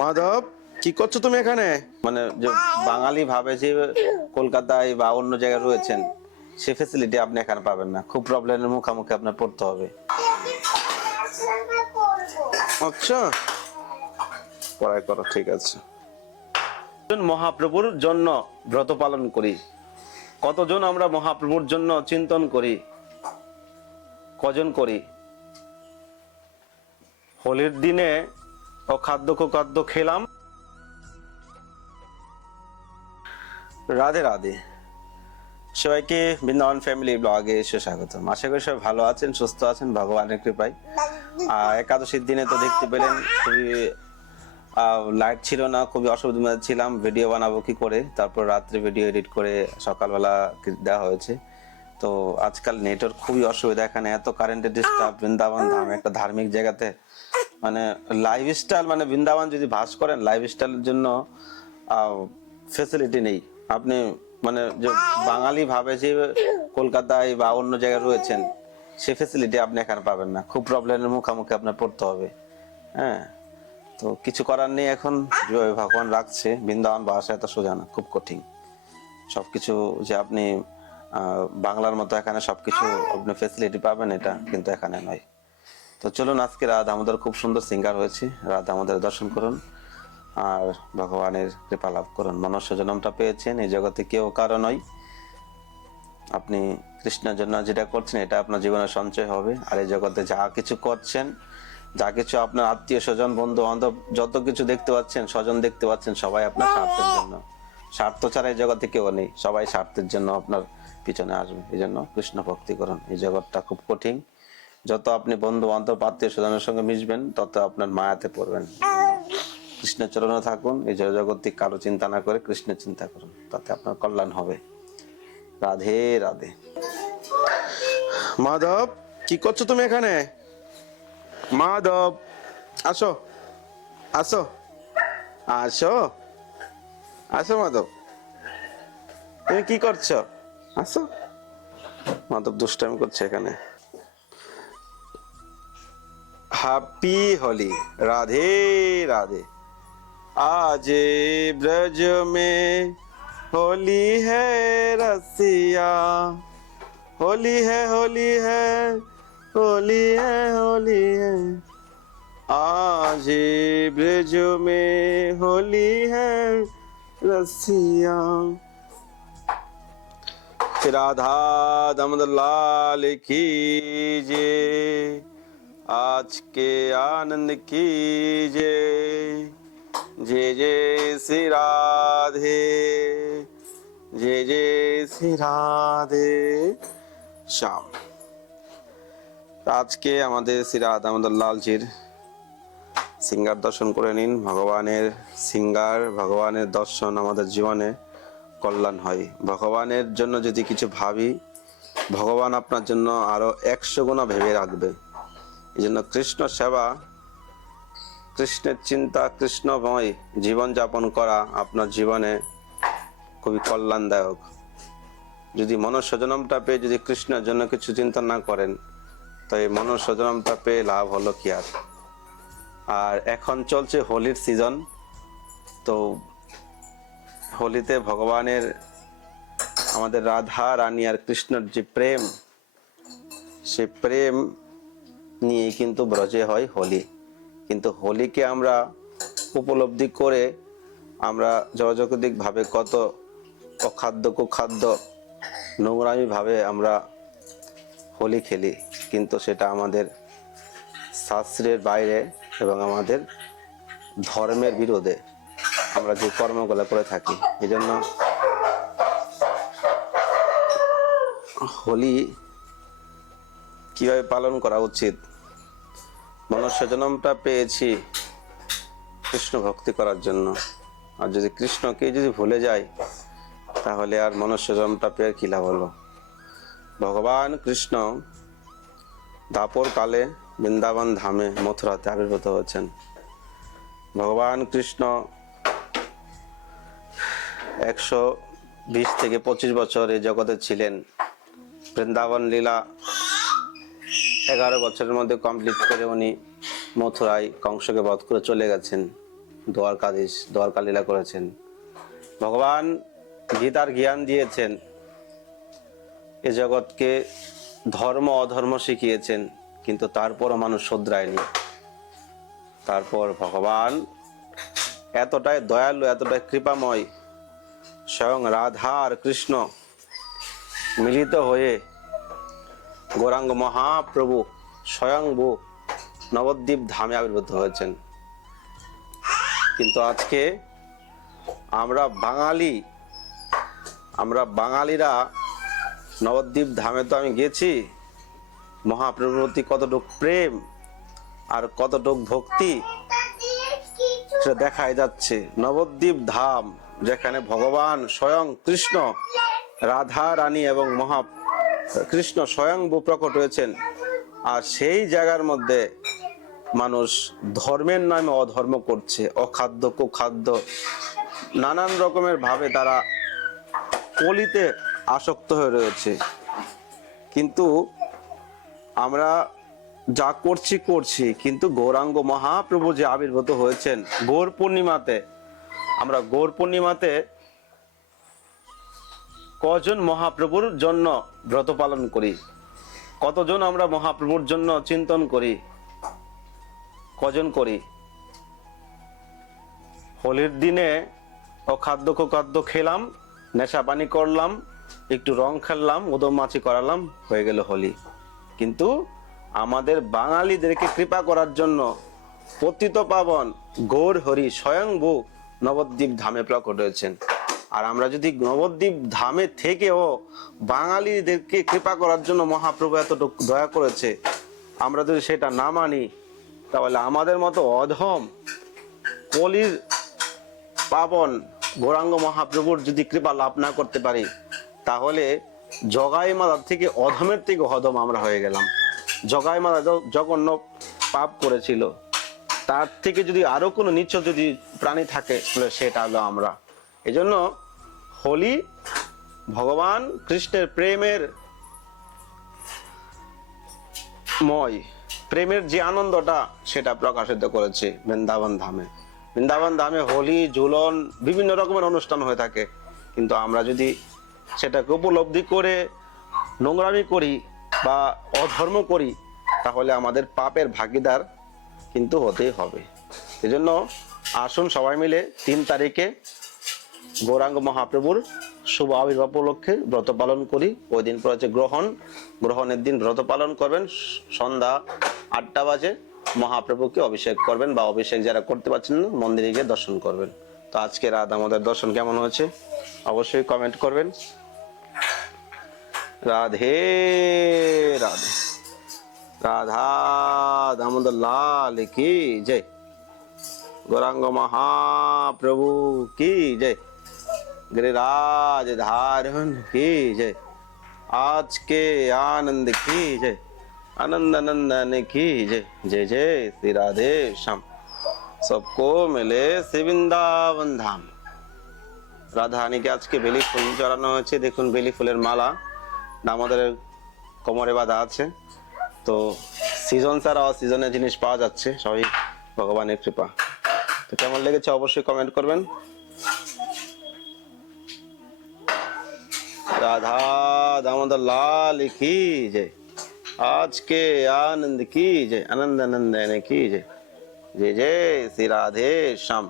মাধব, কি করছো তুমি এখানে? মানে যে বাঙালি ভাবে যে কলকাতায় বা অন্য জায়গায় রয়েছেন, সে ফেসিলিটি আপনি এখানে পাবেন না। খুব প্রবলেমের মুখোমুখি আপনার পড়তে হবে। আচ্ছা, পড়াই করো, ঠিক আছে। মহাপ্রভুর জন্য ব্রত পালন করি। কতজন আমরা মহাপ্রভুর জন্য চিন্তন করি? কজন করি? হোলির দিনে অখাদ্য কুখাদ্য খেলাম। রাধে রাধে, সবাইকে বৃন্দাবন ফ্যামিলি ব্লগে এসে স্বাগতম। আশা করি সবাই ভালো আছেন, সুস্থ আছেন ভগবানের কৃপায়। একাদশীর দিনে তো দেখতে পেলেন খুবই লাইট ছিল না, খুবই অসুবিধা ছিলাম। ভিডিও বানাবো কি করে, তারপর রাত্রে ভিডিও এডিট করে সকালবেলা দেওয়া হয়েছে। তো আজকাল নেটওয়ার্ক খুবই অসুবিধা, এখানে এত কারেন্টের ডিস্টার্ব। বৃন্দাবন ধাম একটা ধার্মিক জায়গাতে, মানে লাইফস্টাইল, মানে বৃন্দাবন যদি ভাস করেন লাইফস্টাইলের জন্য ফেসিলিটি নেই। আপনি মানে যে বাঙালি ভাবে যে কলকাতায় বা অন্য জায়গায় রয়েছেন, সে ফেসিলিটি আপনি এখানে পাবেন না। খুব প্রবলেমের মুখোমুখি আপনার পড়তে হবে। হ্যাঁ, তো কিছু করার নেই। এখন যেভাবে ভগবান রাখছে, বৃন্দাবন বাসা এত সোজা না, খুব কঠিন। সবকিছু যে আপনি বাংলার মতো এখানে সবকিছু আপনি ফেসিলিটি পাবেন, এটা কিন্তু এখানে নয়। তো চলুন, আজকে রাধা আমাদের খুব সুন্দর সিঙ্গার হয়েছে, রাধা আমাদের দর্শন করুন আর ভগবানের কৃপা লাভ করুন। মনুষ্য জন্মটা পেয়েছেন, এই জগতে কেউ কারো নয়। আপনি কৃষ্ণের জন্য যেটা করছেন, এটা আপনার জীবনে সঞ্চয় হবে। আর এই জগতে যা কিছু করছেন, যা কিছু আপনার আত্মীয় স্বজন বন্ধু বান্ধব যত কিছু দেখতে পাচ্ছেন, স্বজন দেখতে পাচ্ছেন, সবাই আপনার স্বার্থের জন্য। স্বার্থ ছাড়া এই জগতে কেউ নেই, সবাই স্বার্থের জন্য আপনার পিছনে আসবে। এই জন্য কৃষ্ণ ভক্তি করুন। এই জগৎটা খুব কঠিন। যত আপনি বন্ধু বান্ধব আত্মীয় স্বজনের সঙ্গে মিশবেন, তত আপনার মায়াতে পড়বেন। কৃষ্ণের চরণে থাকুন, এই জগৎটিক কারো চিন্তা না করে কৃষ্ণের চিন্তা করুন, তাতে আপনার কল্যাণ হবে। রাধে রাধে। মাধব, কি করছো তুমি এখানে? মাধব, আসো আসো আসো আসো। মাধব, তুমি কি করছো? আসো। মাধব দুষ্টামি করছে এখানে। হ্যাপি হোলি, রাধে রাধে। आज ब्रज में होली है रसिया, होली है होली है होली है होली है। आज ब्रज में होली है रसिया। राधा दामोदर लाल की जय, आज के आनंद की जय। जय जय श्री राधे, जय जय श्री राधे श्याम। আজকে আমাদের শ্রী রাধা দামোদর লালজির সিঙ্গার দর্শন করে নিন। ভগবানের সিঙ্গার, ভগবানের দর্শন আমাদের জীবনে কল্যাণ হয়। ভগবানের জন্য যদি কিছু ভাবি, ভগবান আপনার জন্য আরো 100 গুণা ভেবে রাখবে। এই জন্য কৃষ্ণ সেবা, কৃষ্ণের চিন্তা, কৃষ্ণময় জীবন যাপন করা আপনার জীবনে খুবই কল্যাণদায়ক। যদি মনুষ্য জন্মটা পেয়ে যদি কৃষ্ণের জন্য কিছু চিন্তা না করেন, তো এই মনুষ্য জন্মটা পেয়ে লাভ হলো কি আর। আর এখন চলছে হোলির সিজন। তো হোলিতে ভগবানের, আমাদের রাধা রানী আর কৃষ্ণের যে প্রেম, সে প্রেম নিয়ে কিন্তু ব্রজে হয় হোলি। কিন্তু হোলিকে আমরা উপলব্ধি করে আমরা জগজাগতিক ভাবে কত অখাদ্য কুখাদ্য নোংরামি ভাবে আমরা হোলি খেলি, কিন্তু সেটা আমাদের শাস্ত্রের বাইরে এবং আমাদের ধর্মের বিরোধে আমরা যে কর্মগুলো করে থাকি। এই জন্য হোলি কিভাবে পালন করা উচিত? মনুষ্য জন্মটা পেয়েছি কৃষ্ণ ভক্তি করার জন্য, আর যদি কৃষ্ণকে যদি ভুলে যায়, তাহলে আর মনুষ্য জন্মটা পেয়ে কি লাভ হলো? ভগবান কৃষ্ণ দাপর কালে বৃন্দাবন ধামে মথুরাতে আবির্ভূত হয়েছেন। ভগবান কৃষ্ণ 120 থেকে 25 বছর এই জগতে ছিলেন। বৃন্দাবন লীলা 11 বছরের মধ্যে কমপ্লিট করে উনি মথুরায় কংসকে বধ করে চলে গেছেন। দ্বারকা লীলা করেছেন। ভগবান গীতার জ্ঞান দিয়েছেন, এ জগৎকে ধর্ম অধর্ম শিখিয়েছেন, কিন্তু তারপরও মানুষ শোধরায়নি। তারপর ভগবান এতটাই দয়ালু, এতটাই কৃপাময়, স্বয়ং রাধা আর কৃষ্ণ মিলিত হয়ে গৌরাঙ্গ মহাপ্রভু স্বয়ংভূ নবদ্বীপ ধামে আবির্ভূত হয়েছেন। কিন্তু আজকে আমরা বাঙালিরা নবদ্বীপ ধামে তো আমি গেছি, মহাপ্রভুর প্রতি কতটুক প্রেম আর কতটুক ভক্তি সেটা দেখাই যাচ্ছে। নবদ্বীপ ধাম, যেখানে ভগবান স্বয়ং কৃষ্ণ, রাধা রানী এবং কৃষ্ণ স্বয়ংভূ প্রকট হয়েছেন, আর সেই জায়গার মধ্যে মানুষ ধর্মের নামে অধর্ম করছে, অখাদ্য কুখাদ্য নানান রকমের ভাবে তারা কলিতে আসক্ত হয়ে রয়েছে। কিন্তু আমরা যা করছি, কিন্তু গৌরাঙ্গ মহাপ্রভু যে আবির্ভূত হয়েছেন গৌর পূর্ণিমাতে, আমরা গৌর পূর্ণিমাতে কজন মহাপ্রভুর জন্য ব্রত পালন করি, কতজন আমরা মহাপ্রভুর জন্য চিন্তন করি, কজন করি? হোলির দিনে অখাদ্য কুখাদ্য খেলাম, নেশা পানি করলাম, একটু রং খেললাম, উদম-মাছি করালাম, হয়ে গেল হোলি। কিন্তু আমাদের বাঙালিদেরকে কৃপা করার জন্য পতিত পাবন গৌর হরি স্বয়ংভূ নবদ্বীপ ধামে প্রকট হয়েছেন। আর আমরা যদি নবদ্বীপ ধামে থেকেও বাঙালিদেরকে কৃপা করার জন্য মহাপ্রভু এতটুকু দয়া করেছে, আমরা যদি সেটা না মানি, তাহলে আমাদের মতো অধম কলির পাবন গৌরাঙ্গ মহাপ্রভুর যদি কৃপা লাভ না করতে পারি, তাহলে জগাই মাতার থেকে অধমের থেকে অধম আমরা হয়ে গেলাম। জগাই মাতা জঘন্য পাপ করেছিল, তার থেকে যদি আরো কোনো নিচ্ছ যদি প্রাণী থাকে, তাহলে সেটা হলো আমরা। এজন্য হোলি ভগবান কৃষ্ণের প্রেমের যে আনন্দটা সেটা প্রকাশিত করেছে বৃন্দাবন ধামে। বৃন্দাবন ধামে হোলি, ঝুলন, বিভিন্ন রকমের অনুষ্ঠান হয়ে থাকে, কিন্তু আমরা যদি সেটাকে উপলব্ধি করে নোংরামি করি বা অধর্ম করি, তাহলে আমাদের পাপের ভাগীদার কিন্তু হতেই হবে। এজন্য আসুন সবাই মিলে 3 তারিখে গৌরাঙ্গ মহাপ্রভুর শুভ আবির্ভাব উপলক্ষে ব্রত পালন করি। ওই দিন পর হচ্ছে গ্রহণের দিন ব্রত পালন করবেন। সন্ধ্যা 8টা বাজে মহাপ্রভুকে অভিষেক করবেন, বা অভিষেক যারা করতে পারছেন না, মন্দিরে গিয়ে দর্শন করবেন। তো আজকে রাত আমাদের দর্শন কেমন হয়েছে অবশ্যই কমেন্ট করবেন। রাধে রাধে, রাধা দামোদর লাল কি জয়, গৌরাঙ্গ মহাপ্রভু কি জয়, गिरिराज धारण की जय, आज के आनंद की जय, आनंद नंदन की जय, जय जय श्री राधे श्याम, सबको मिले श्री वृंदावन धाम। রাধারানীকে আজকে বেলি ফুল চড়ানো হয়েছে। দেখুন বেলি ফুলের মালা দামোদরের কোমরে বাঁধা আছে। তো সিজন ছাড়া সিজনের জিনিস পাওয়া যাচ্ছে, সবই ভগবানের কৃপা। তো কেমন লেগেছে অবশ্যই কমেন্ট করবেন। राधा दामोदर लाल की जय, आज के आनंद की जय, आनंद नंदन की जय, जय जय श्री राधे श्याम,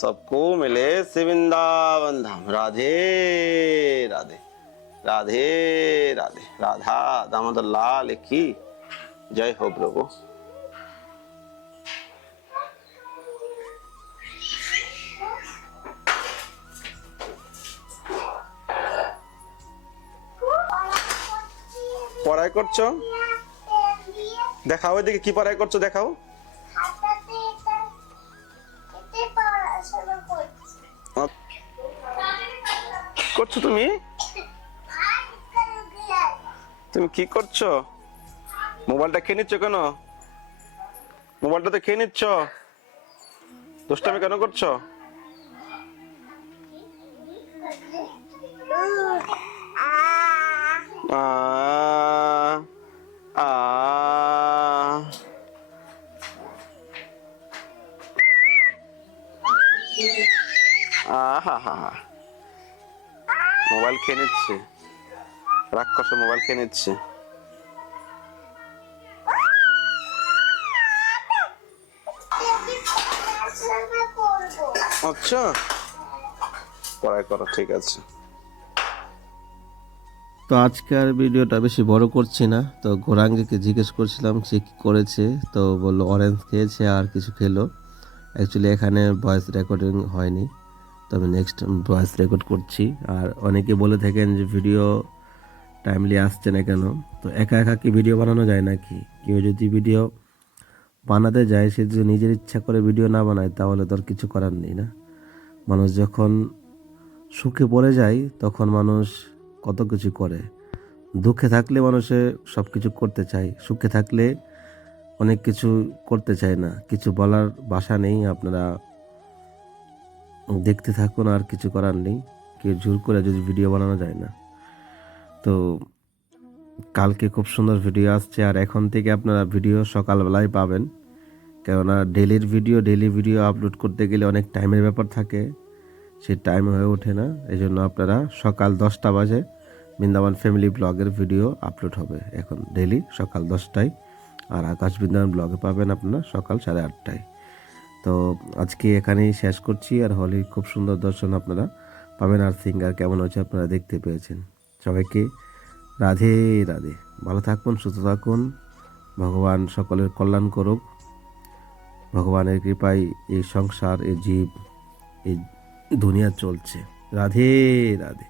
सबको मिले श्री वृंदावन धाम। राधे राधे, राधे राधे, राधा दामोदर लाल की जय हो प्रभु। পড়াই করছো? দেখাও এদিকে কি পড়াই করছো, দেখাও। করছো তুমি? তুমি কি করছো? মোবাইলটা খেয়ে নিচ্ছ কেন? মোবাইলটা তো খেয়ে নিচ্ছ, দুষ্টামি কেন করছো? আহা হা হা, মোবাইল খেয়ে নিচ্ছে, রাক্ষসে মোবাইল খেয়ে নিচ্ছে। আচ্ছা, পড়াই করো, ঠিক আছে। তো আজকের ভিডিওটা বেশি বড় করছি না। তো গোরাঙ্গকে জিজ্ঞেস করছিলাম সে কি করেছে, তো বললো অরেঞ্জ খেয়েছে আর কিছু খেলো। অ্যাকচুয়ালি এখানে ভয়েস রেকর্ডিং হয়নি, তো আমি নেক্সট ভয়েস রেকর্ড করছি। আর অনেকে বলে থাকেন যে ভিডিও টাইমলি আসছে না কেন। তো একা একা কি ভিডিও বানানো যায় নাকি? কেউ যদি ভিডিও বানাতে যায়, সে যদি নিজের ইচ্ছা করে ভিডিও না বানায় তাহলে তো আর কিছু করার নেই না। মানুষ যখন সুখে পড়ে যায় তখন মানুষ কত কিছু করে। দুঃখে থাকলে মানুষে সব কিছু করতে চায়, সুখে থাকলে অনেক কিছু করতে চায় না। কিছু বলার ভাষা নেই, আপনারা দেখতে থাকুন, আর কিছু করার নেই। কেউ জোর করে যদি ভিডিও বানানো যায় না। তো কালকে খুব সুন্দর ভিডিও আসছে, আর এখন থেকে আপনারা ভিডিও সকালবেলায় পাবেন, কেননা ডেলি ভিডিও আপলোড করতে গেলে অনেক টাইমের ব্যাপার থাকে, সে টাইম হয়ে ওঠে না। এই জন্য আপনারা সকাল 10টা বাজে বৃন্দাবন ফ্যামিলি ব্লগের ভিডিও আপলোড হবে এখন ডেলি সকাল 10টায়, আর আকাশ বৃন্দাবন ব্লগে পাবেন আপনারা সকাল 8:30টায়। তো আজকে এখানেই শেষ করছি, আর হলির খুব সুন্দর দর্শন আপনারা পাবেন, আর সিঙ্গার কেমন হচ্ছে আপনারা দেখতে পেয়েছেন। সবাইকে রাধে রাধে, ভালো থাকুন, সুস্থ থাকুন, ভগবান সকলের কল্যাণ করুক। ভগবানের কৃপায় এই সংসার, এই জীব, এই দুনিয়া চলছে। রাধে রাধে।